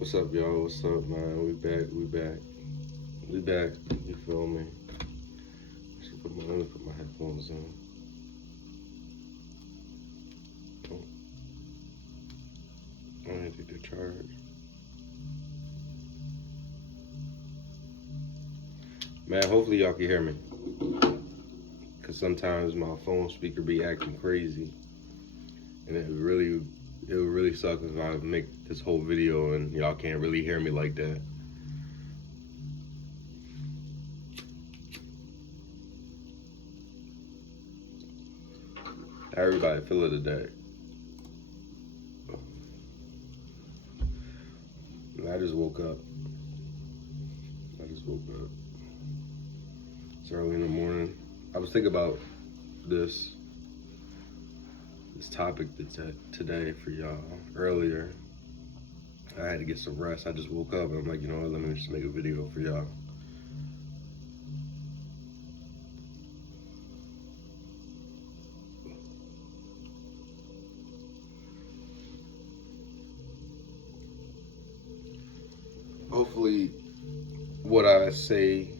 What's up, y'all? What's up, man? We back. You feel me? Let me put my headphones in. Oh, I need to charge. Man, hopefully y'all can hear me. Cause sometimes my phone speaker be acting crazy, and it would really suck if I make this whole video and y'all can't really hear me like that. How everybody feeling today? I just woke up. It's early in the morning. I was thinking about this topic today for y'all earlier. I had to get some rest. I just woke up and I'm like, you know what, let me just make a video for y'all. Hopefully what I say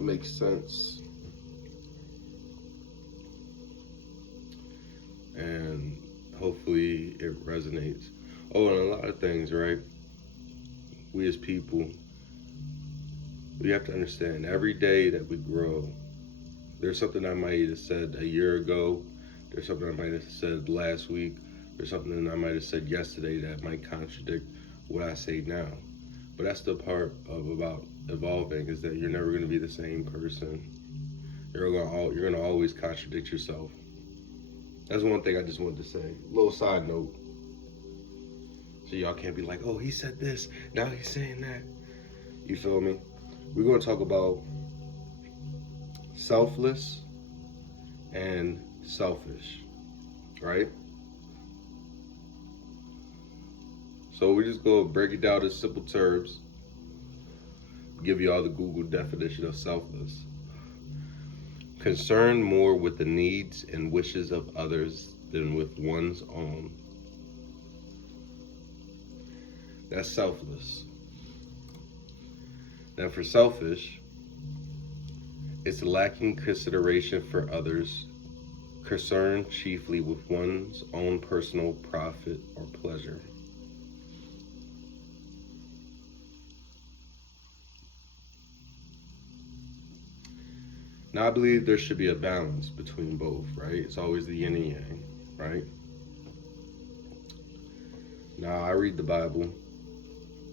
makes sense. And hopefully it resonates. Oh, and a lot of things, right? We as people, we have to understand every day that we grow, there's something I might have said a year ago, there's something I might have said last week, there's something I might have said yesterday that might contradict what I say now. But that's the part of about evolving, is that you're never going to be the same person. You're gonna always contradict yourself. That's one thing I just wanted to say. Little side note. So y'all can't be like, oh, he said this, now he's saying that. You feel me? We're gonna talk about selfless and selfish, right? So we just go break it down in simple terms, give you all the Google definition of selfless. Concerned more with the needs and wishes of others than with one's own. That's selfless. Now for selfish, it's lacking consideration for others, concerned chiefly with one's own personal profit or pleasure. Now I believe there should be a balance between both, right? It's always the yin and yang, right? Now I read the Bible,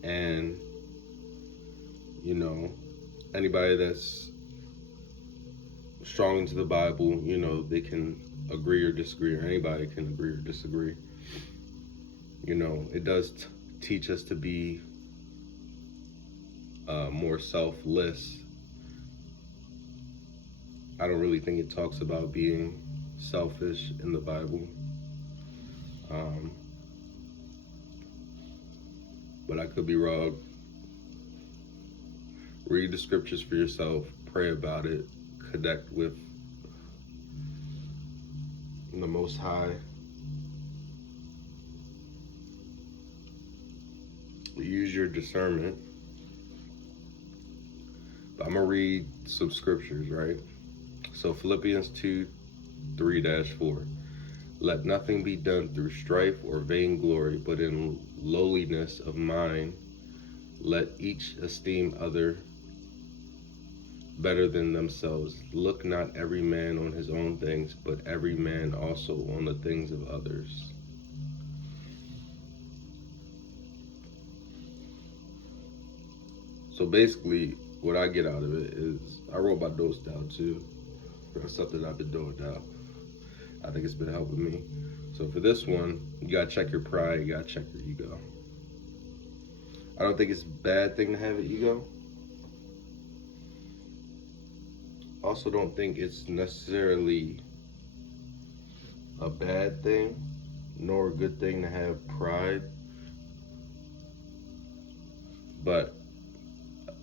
and you know, anybody that's strong into the Bible, you know, they can agree or disagree, or anybody can agree or disagree. You know, it does teach us to be more selfless. I don't really think it talks about being selfish in the Bible. But I could be wrong. Read the scriptures for yourself, pray about it, connect with the Most High. Use your discernment. But I'm going to read some scriptures, right? So Philippians 2:3-4. Let nothing be done through strife or vainglory, but in lowliness of mind, let each esteem other better than themselves. Look not every man on his own things, but every man also on the things of others. So basically, what I get out of it is, I wrote my notes down too. That's something I've been doing now. I think it's been helping me. So for this one, you gotta check your pride, you gotta check your ego. I don't think it's a bad thing to have an ego. Also don't think it's necessarily a bad thing, nor a good thing to have pride. But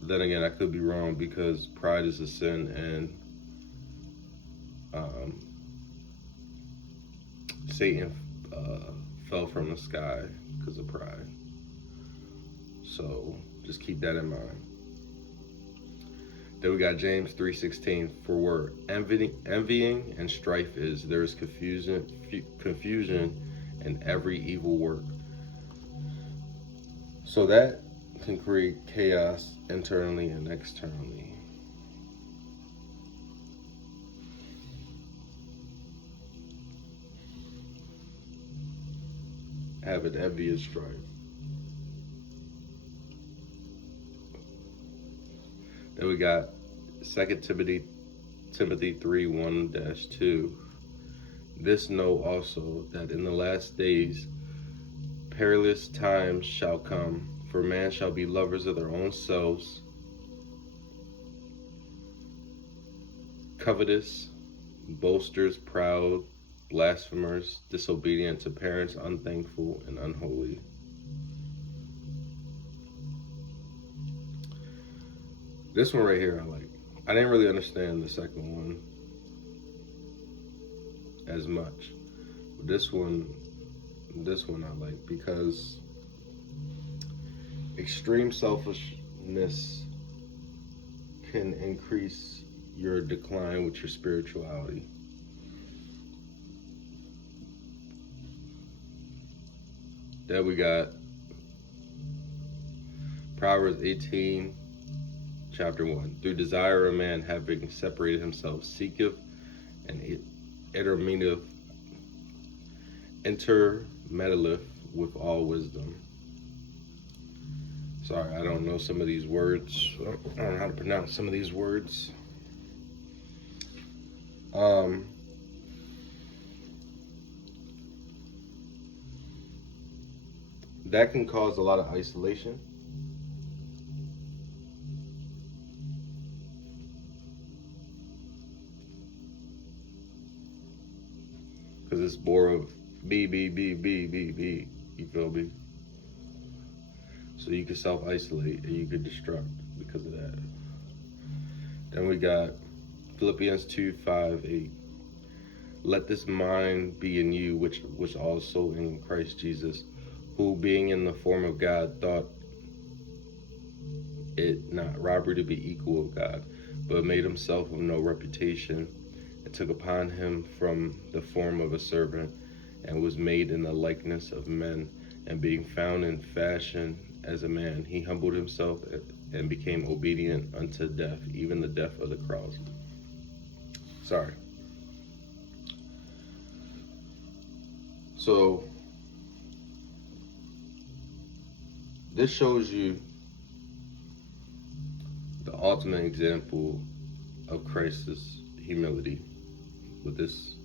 then again, I could be wrong, because pride is a sin, and Satan fell from the sky because of pride. So just keep that in mind. Then we got James 3:16. For where envying and strife is, there is confusion and every evil work. So that can create chaos internally and externally. Having envy and strife. Then we got 2 Timothy 3:1-2. This know also that in the last days perilous times shall come, for man shall be lovers of their own selves, covetous, boasters, proud, blasphemers, disobedient to parents, unthankful, and unholy. This one right here I like. I didn't really understand the second one as much. But this one I like because extreme selfishness can increase your decline with your spirituality. Then we got Proverbs 18, chapter 1. Through desire a man, having separated himself, seeketh and intermeddleth with all wisdom. Sorry, I don't know some of these words. I don't know how to pronounce some of these words. That can cause a lot of isolation. Because it's more of B. You feel me? So you can self-isolate and you could destruct because of that. Then we got Philippians 2:5-8. Let this mind be in you, which was also in Christ Jesus, who being in the form of God thought it not robbery to be equal with God, but made himself of no reputation, and took upon him from the form of a servant, and was made in the likeness of men, and being found in fashion as a man, he humbled himself and became obedient unto death, even the death of the cross. Sorry. So this shows you the ultimate example of Christ's humility with this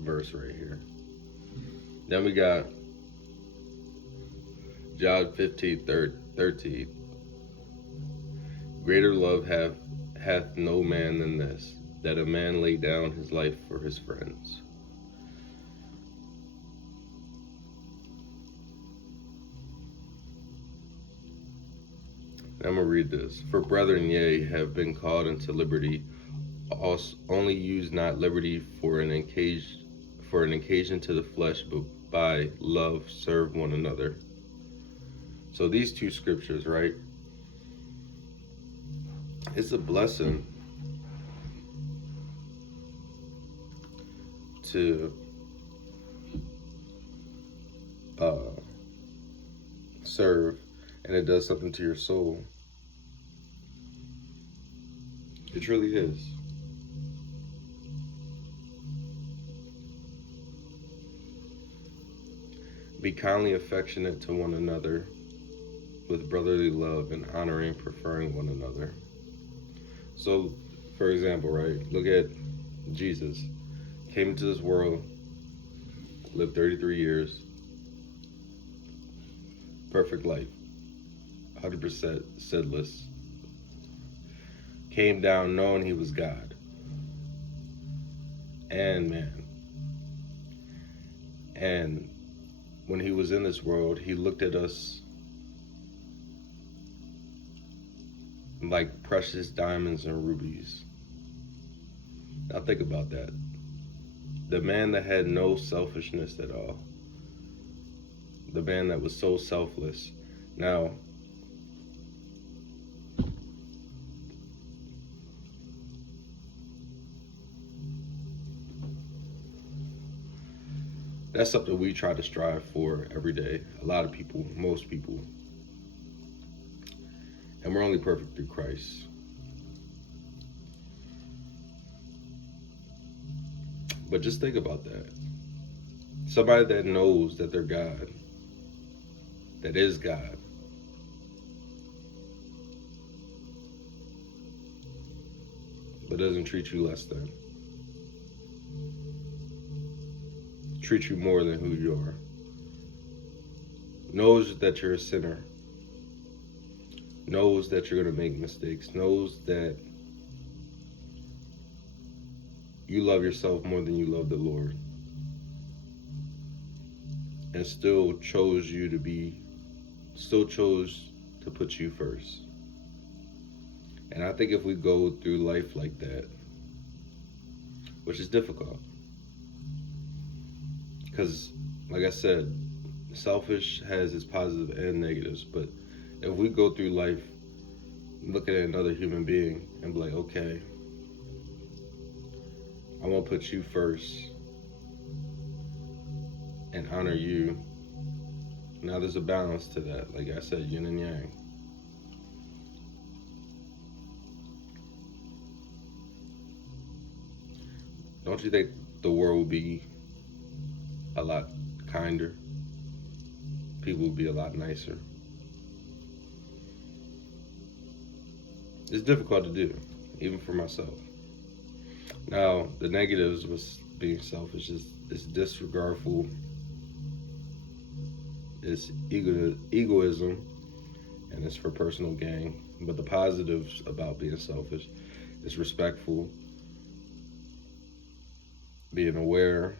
verse right here. Then we got John 15:13. Greater love hath no man than this, that a man lay down his life for his friends. I'm going to read this. For brethren, yea, have been called unto liberty, only use not liberty for an occasion to the flesh, but by love serve one another. So these two scriptures, right? It's a blessing to serve, and it does something to your soul. It truly is. Be kindly affectionate to one another with brotherly love and honoring, preferring one another. So, for example, right, look at Jesus. Came into this world, lived 33 years, perfect life, 100% sinless. Came down knowing he was God and man. And when he was in this world, he looked at us like precious diamonds and rubies. Now think about that. The man that had no selfishness at all. The man that was so selfless Now, that's something we try to strive for every day. A lot of people, most people, and we're only perfect through Christ. But just think about that. Somebody that knows that they're God, that is God, but doesn't treat you less than, treat you more than who you are, knows that you're a sinner, knows that you're going to make mistakes, knows that you love yourself more than you love the Lord, and still chose to put you first. And I think if we go through life like that, which is difficult, because like I said, selfish has its positive and negatives, but if we go through life looking at another human being and be like, okay, I want to put you first and honor you. Now there's a balance to that. Like I said, yin and yang. Don't you think the world would be a lot kinder? People would be a lot nicer. It's difficult to do, even for myself. Now, the negatives was being selfish is disregardful, it's egoism, and it's for personal gain. But the positives about being selfish is respectful, being aware,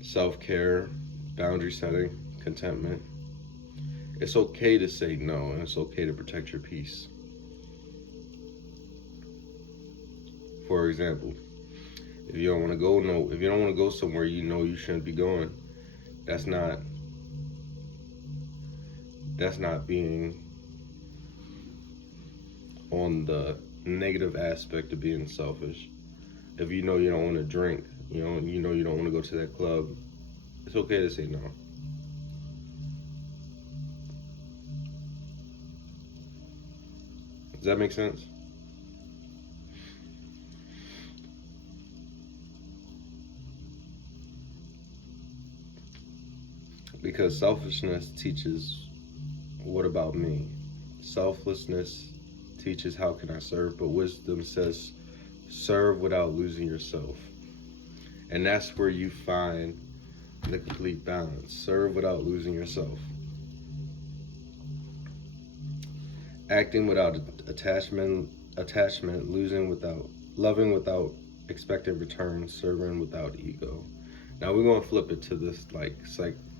self-care, boundary setting, contentment. It's okay to say no, and it's okay to protect your peace. For example, if you don't want to go somewhere you know you shouldn't be going, that's not being on the negative aspect of being selfish. If you know you don't want to drink, you know you don't want to go to that club, it's okay to say no. Does that make sense? Because selfishness teaches, what about me? Selflessness teaches, how can I serve? But wisdom says, serve without losing yourself. And that's where you find the complete balance. Serve without losing yourself. Acting without attachment, loving without expecting return, serving without ego. Now we're going to flip it to this like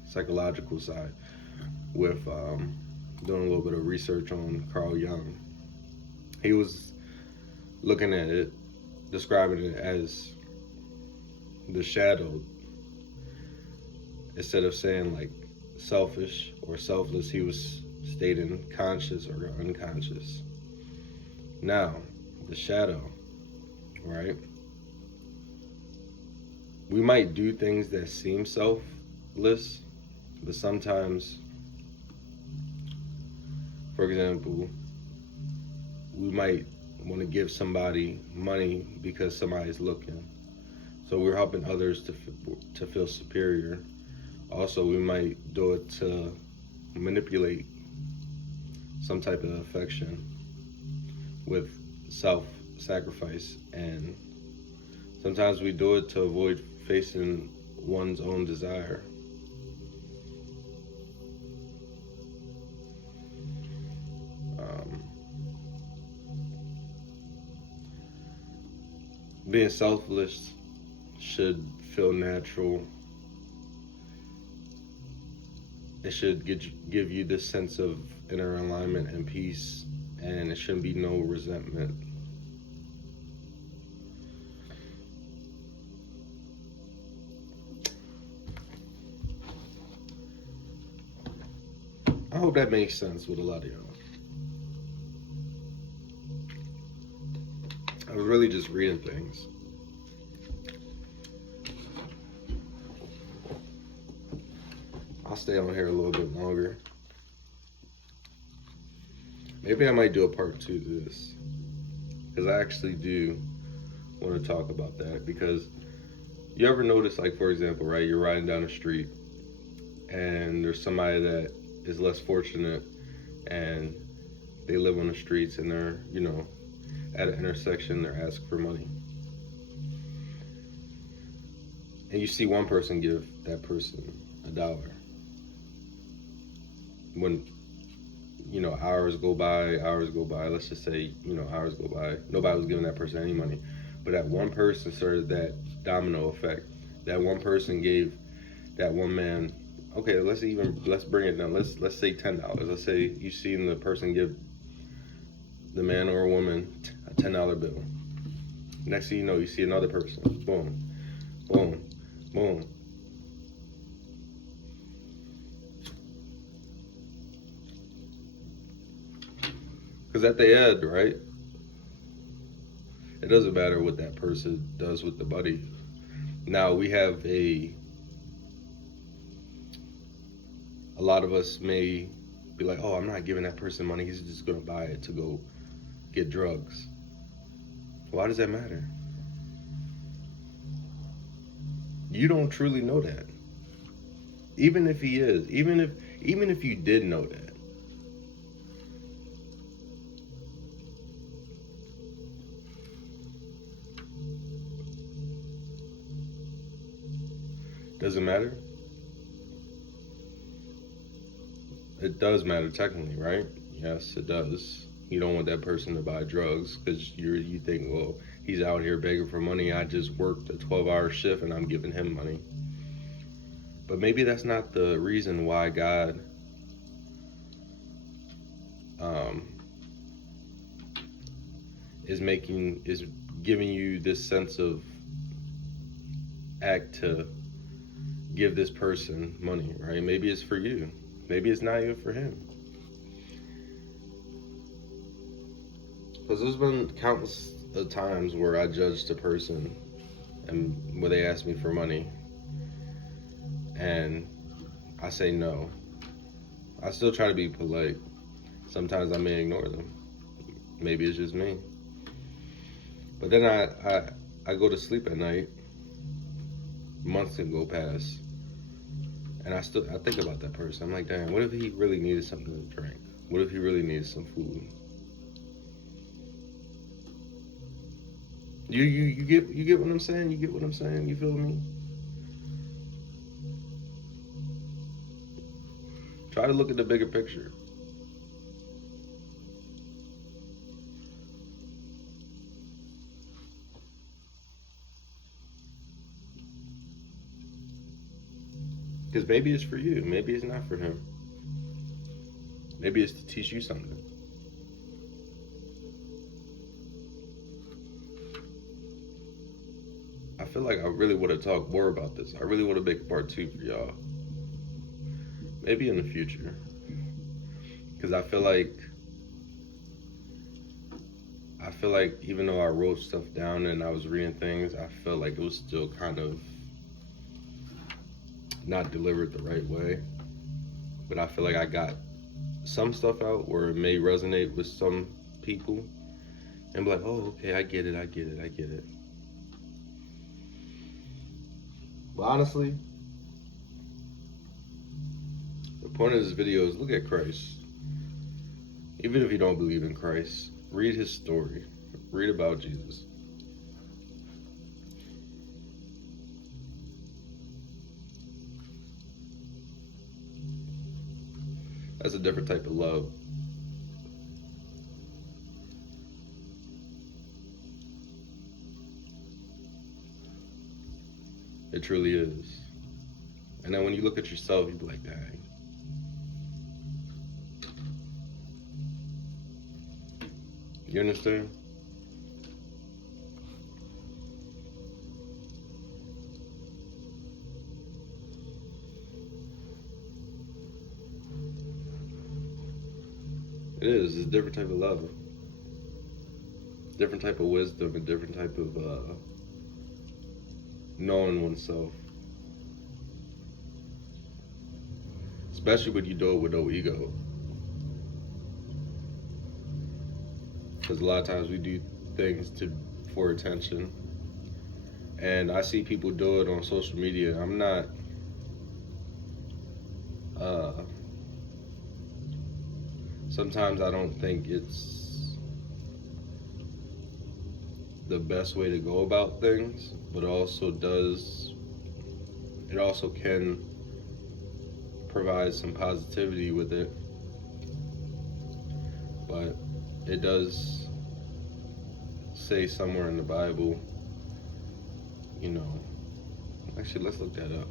psychological side with doing a little bit of research on Carl Jung. He was looking at it, describing it as the shadow. Instead of saying like selfish or selfless, he was stating conscious or unconscious. Now, the shadow, right? We might do things that seem selfless, but sometimes, for example, we might want to give somebody money because somebody's looking. So we're helping others to feel superior. Also, we might do it to manipulate some type of affection with self-sacrifice. And sometimes we do it to avoid facing one's own desire. Being selfless should feel natural. It should give you this sense of inner alignment and peace, and it shouldn't be no resentment. hope that makes sense with a lot of y'all. I was really just reading things. I'll stay on here a little bit longer. Maybe I might do a part 2 to this, because I actually do want to talk about that. Because you ever notice, like, for example, right, you're riding down the street and there's somebody that is less fortunate and they live on the streets and they're, at an intersection, they're asking for money. And you see one person give that person $1. When, hours go by, let's just say, hours go by, nobody was giving that person any money. But that one person started that domino effect. That one person gave that one man, okay, let's bring it down. Let's say $10. Let's say you've seen the person give the man or a woman a $10 bill. Next thing you know, you see another person. Boom, boom, boom. Because at the end, right, it doesn't matter what that person does with the money. Now, we have a lot of us may be like, oh, I'm not giving that person money. He's just going to buy it to go get drugs. Why does that matter? You don't truly know that. Even if he is, even if you did know that. Does it matter? It does matter technically, right? Yes, it does. You don't want that person to buy drugs because you think, well, he's out here begging for money. I just worked a 12-hour shift and I'm giving him money. But maybe that's not the reason why God is giving you this sense of act to give this person money, right? Maybe it's for you. Maybe it's not even for him. Because there's been countless of times where I judged a person and where they ask me for money and I say no. I still try to be polite. Sometimes I may ignore them. Maybe it's just me. But then I go to sleep at night. Months can go past. And I think about that person. I'm like, damn, what if he really needed something to drink? What if he really needed some food? You get what I'm saying? You get what I'm saying? You feel me? Try to look at the bigger picture. Because maybe it's for you. Maybe it's not for him. Maybe it's to teach you something. I feel like I really want to talk more about this. I really want to make a part 2 for y'all. Maybe in the future. Because I feel like even though I wrote stuff down and I was reading things, I felt like it was still kind of not delivered the right way. But I feel like I got some stuff out where it may resonate with some people and be like, oh, okay, I get it. But honestly, the point of this video is look at Christ. Even if you don't believe in Christ, read his story. Read about Jesus. That's a different type of love. It truly is. And then when you look at yourself, you be like, dang. You understand? It is. It's a different type of love, different type of wisdom, a different type of knowing oneself. Especially when you do it with no ego. Because a lot of times we do things for attention. And I see people do it on social media. I'm not sometimes I don't think it's the best way to go about things, but it also can provide some positivity with it. But it does say somewhere in the Bible, you know, actually, let's look that up.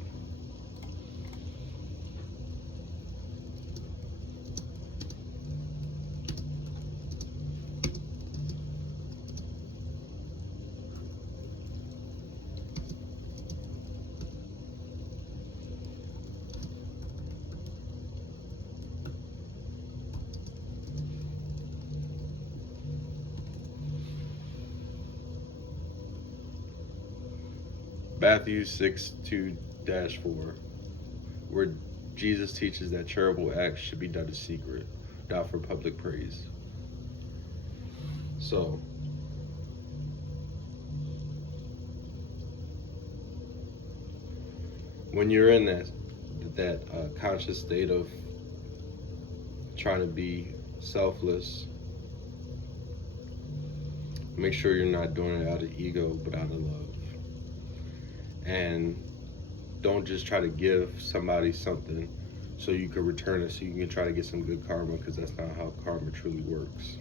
Matthew 6:2-4, where Jesus teaches that charitable acts should be done in secret, not for public praise. So, when you're in that conscious state of trying to be selfless, make sure you're not doing it out of ego, but out of love. And don't just try to give somebody something so you can return it, so you can try to get some good karma, because that's not how karma truly works.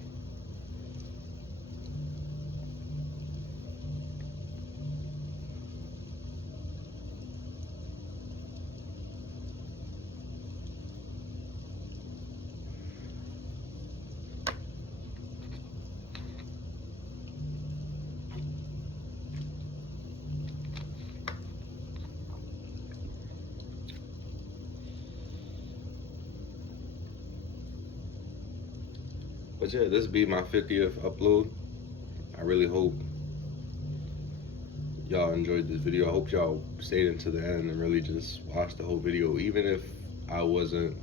But yeah, this be my 50th upload. I really hope y'all enjoyed this video. I hope y'all stayed into the end and really just watched the whole video, even if I wasn't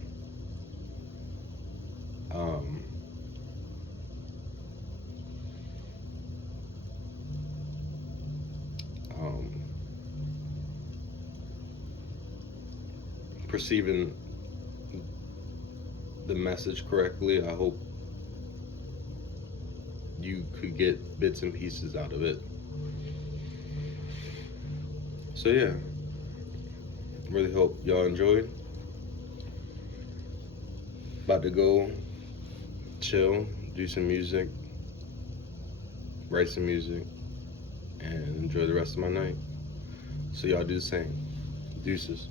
perceiving the message correctly. I hope you could get bits and pieces out of it. So yeah, really hope y'all enjoyed. About to go chill, do some music, write some music, and enjoy the rest of my night. So y'all do the same. Deuces.